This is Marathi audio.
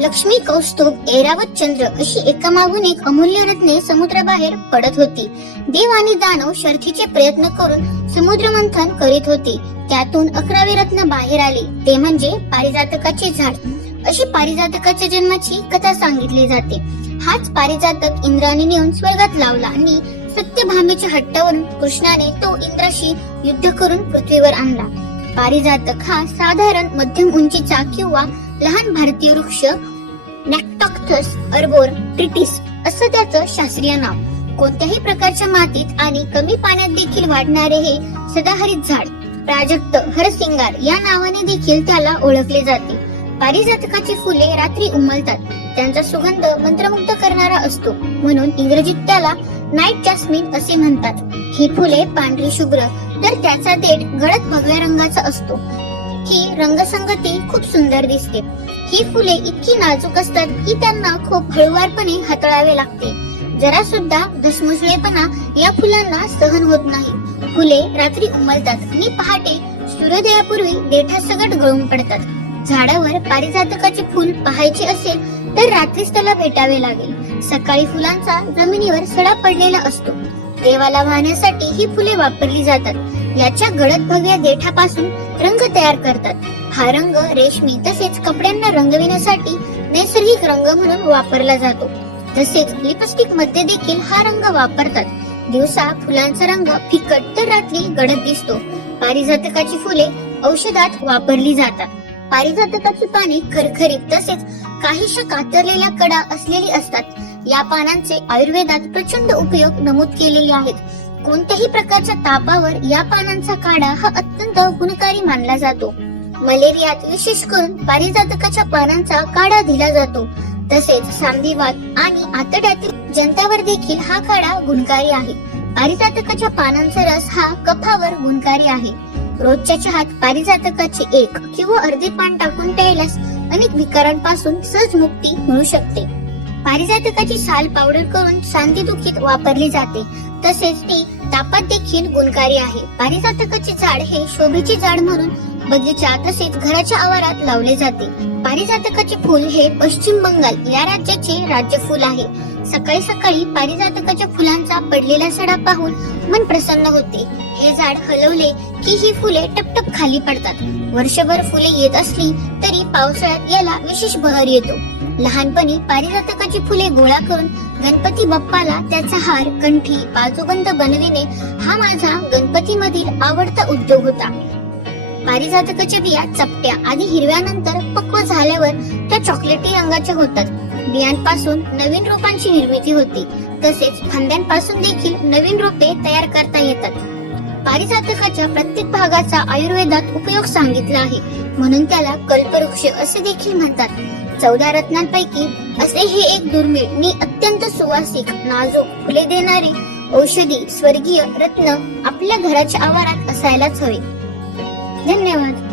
लक्ष्मी कौस्तुभ ऐरावत चंद्र अशी एकामागून एक अमूल्य रत्ने समुद्राबाहेर पडत होती. देव आणि दानव शर्थीचे प्रयत्न करून समुद्र मंथन करीत होते. त्यातून अकरावे रत्न बाहेर आले. ते म्हणजे पारिजातकाचे झाड. अशी पारिजातकाच्या जन्माची कथा सांगितली जाते. हाच पारिजातक इंद्राने नेऊन स्वर्गात लावला आणि सत्यभामेच्या हट्टावरून कृष्णाने तो इंद्राशी युद्ध करून पृथ्वीवर आणला. पारिजातक हा साधारण मध्यम उंचीचा किंवा लहान भारतीय वृक्ष नॅक्टॉक्थस अर्बोर ट्रिटिस असं त्याचं शास्त्रीय नाव. कोणत्याही प्रकारच्या मातीत आणि कमी पाण्यात देखील वाढणारे हे सदाहरित झाड प्राजक्त हरसिंगार या नावाने देखील त्याला ओळखले जाते. पारिजातकाची फुले रात्री उमलतात. त्यांचा सुगंध मंत्रमुग्ध करणारा असतो. म्हणून इंग्रजीत त्याला नाईट जास्मिन असे म्हणतात. ही फुले पांढरी शुभ्र तर त्याचा देठ गडद भगव्या रंगाचा असतो. ही रंगसंगती खूप सुंदर दिसते. ही फुले इतकी नाजूक असतात की त्यांना खूप हळुवारपणे हाताळावे लागते. जरा सुद्धा धसमुसळेपणा या फुलांना सहन होत नाही. फुले रात्री उमलतात आणि पहाटे सूर्योदयापूर्वी देठासकट गळून पडतात. झाडावर पारिजातकाचे फुल पाहायचे असेल तर रात्रीच त्याला भेटावे लागेल. सकाळी फुलांचा जमिनीवर सडा पडलेला असतो. देवाला वाहण्यासाठी ही फुले वापरली जातात. याच्या गडद भव्य देठापासून रंग तयार करतात. हा रंग रेशमी तसेच कपड्यांना रंगविण्यासाठी नैसर्गिक रंग म्हणून वापरला जातो. तसेच लिपस्टिकमध्ये देखील हा रंग वापरतात. दिवसा फुलांचा रंग फिकट तर रात्री गडद दिसतो. पारिजातकाची फुले औषधात वापरली जातात. पारिजातकाची पाने खरखरीत तसेच काहीशा कातरलेल्या कडा असलेली असतात. या पानांचे आयुर्वेदात प्रचंड उपयोग नमूद केलेले आहेत. कोणत्याही प्रकारच्या तापावर या पानांचा काढा हा अत्यंत गुणकारी मानला जातो. मलेरियात विशेष करून पारिजातकाच्या पानांचा काढा दिला जातो. तसेच सांधिवात आणि आतड्यातील जनतावर देखील हा काढा गुणकारी आहे. पारिजातकाच्या पानांचा रस हा कफावर गुणकारी आहे. रोजच्या चहात पारिजातकाचे एक किंवा अर्धे पान टाकून प्यायल्यास अनेक विकारांपासून सहज मुक्ती मिळू शकते. पारिजातकाची साल पावडर करून सांधेदुखीत वापरली जाते. तसेच ती तापात देखील गुणकारी आहे. पारिजातकाचे झाड हे शोभेचे झाड म्हणून बगीचा तसेच घराच्या आवारात लावले जाते. पारिजातकाचे फूल हे पश्चिम बंगाल या राज्याचे राज्य फुल आहे. सकाळी सकाळी पारिजातकाच्या फुलांचा पडलेला सडा पाहून मन प्रसन्न होते. हे झाड हलवले की ही फुले टपटप खाली पडतात. वर्षभर फुले येत असली तरी पावसाळ्यात याला विशेष बहर येतो. लहानपणी पारिजातकाची फुले गोळा करून गणपती बाप्पाला त्याचा हार कंठी बाजूबंद बनविणे हा माझा गणपतीमधील आवडता उद्योग होता. पारिजातकाच्या बिया चपट्या आणि हिरव्यानंतर पक्व झाल्यावर त्या चॉकलेटी रंगाच्या होतात. बियांपासून नवीन रोपांची निर्मिती होते. तसेच फांद्यांपासून देखील नवीन रोपे तयार करता येतात. पारिजातकाच्या प्रत्येक भागाचा आयुर्वेदात उपयोग सांगितला आहे. म्हणून त्याला कल्पवृक्ष असे देखील म्हणतात. चौदा रत्नांपैकी असे हे एक दुर्मिळ आणि अत्यंत सुवासिक नाजूक फुले देणारे औषधी स्वर्गीय रत्न आपल्या घराच्या आवारात असायलाच हवे. धन्यवाद.